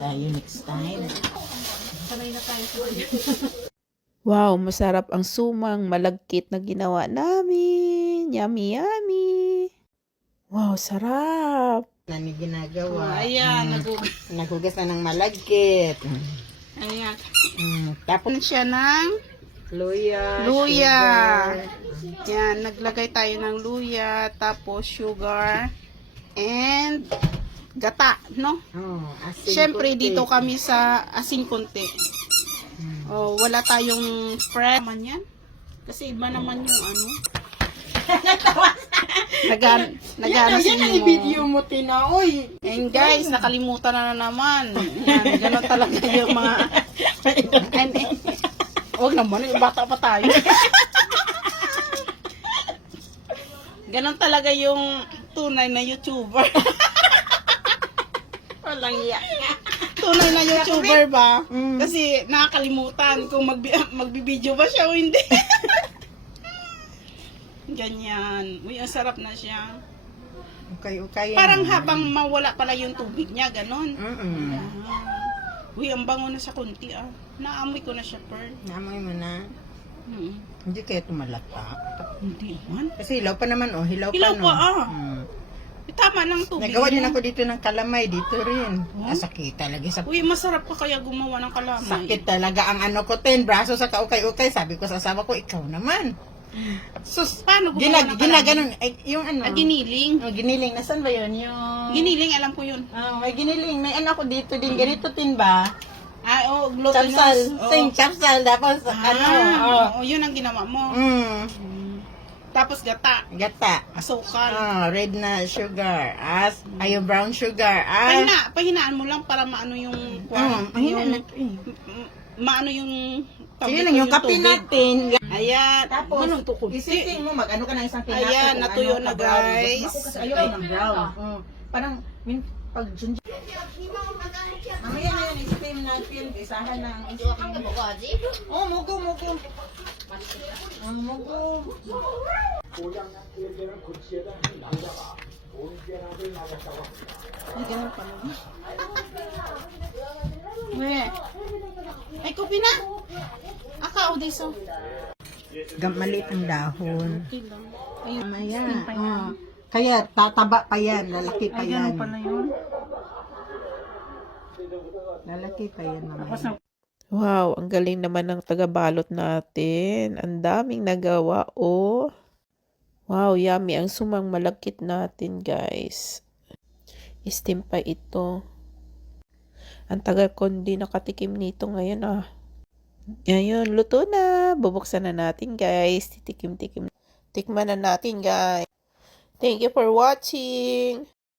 Tayo next time. Sanay na tayo sa Wow, masarap ang sumang malagkit na ginawa namin. Yummy, yummy. Wow, sarap. Nani ginagawa. Ayan, Naghugas na ng malagkit. ayan. Tapos Siya ng luya. luya. Sugar. Yan, naglagay tayo ng luya, tapos sugar, and gata, no? Asin Siyempre, konti. dito kami sa asin konti. Oh, wala tayong fresh naman yan. Kasi iba naman yung ano. Nagana si mo. i-video mo, Tinaoy. And guys, nakalimutan na naman. Yan, gano'n talaga yung mga... And, huwag naman, yung bata pa tayo. Ganon talaga yung tunay na YouTuber. Walang iya. Tunay na YouTuber ba? Kasi nakakalimutan kung magbibideo ba siya o hindi. Ganyan. Uy, ang sarap na siya. Okay. Parang habang mawala pala yung tubig niya, ganon. Mm-mm. Uy, ang bango na sa kunti ah. Naamoy ko na siya, Pearl. Naamoy mo na. Hindi kaya tumalata. Hindi man. Kasi hilaw pa naman, oh. Hilaw Hilaw pa, no? pa, ah. Mm. Tama ng tubig. Nagawa din niya. ako dito ng kalamay. Dito rin. Oh? Sakit talaga sa... Uy, masarap ka kaya gumawa ng kalamay. Sakit talaga ang ano ko, 10 braso sa kaukay-ukay. Sabi ko sa asawa ko, ikaw naman. Sus, Paano gumawa ng kalamay? ginaganon. Ay, yung ano? Giniling. Oh, giniling. Nasaan ba yun? Yung... Giniling, alam ko yun. May giniling. May ano ko dito din. Ganito din ba? Ah, oh, glutinous. Chapsal. Oo. Sing chapsal. Tapos, ano? Oo, yun ang ginawa mo. Tapos gata, Gata. asukal. Red na sugar. Ayaw brown sugar. Pahinaan mo lang para maano yung... maano yung... Sige lang, yung kape tubig. natin. Ayan. Tapos, Ano to, kunti? isipin mo, mag-ano ka ng isang pinako. Ayan, kung natuyo ano na, ka brown. guys. Ako kasi ayaw ng brown. Parang, pag junjun. Mamaya na yun, i-steam natin. Isahan ng... Hindi ka kang bukaji? Oh, mugo. Mugo. Ay, ganun pa naman. Ay, kopi na. Akao diso. Maliit ang dahon. Okay lang. Ay, Mamaya. Kaya, tataba pa yan. Lalaki pa ay yan. ganun pala yun. Lalaki pa yan, mamaya. Wow, ang galing naman ng taga-balot natin. Ang daming nagawa, oh. Wow, yummy ang sumang malagkit natin, guys. Steam pa ito. Ang tagal ko hindi nakatikim nito ngayon, ah. Ngayon, luto na. Bubuksan na natin, guys. Tikman na natin, guys. Thank you for watching.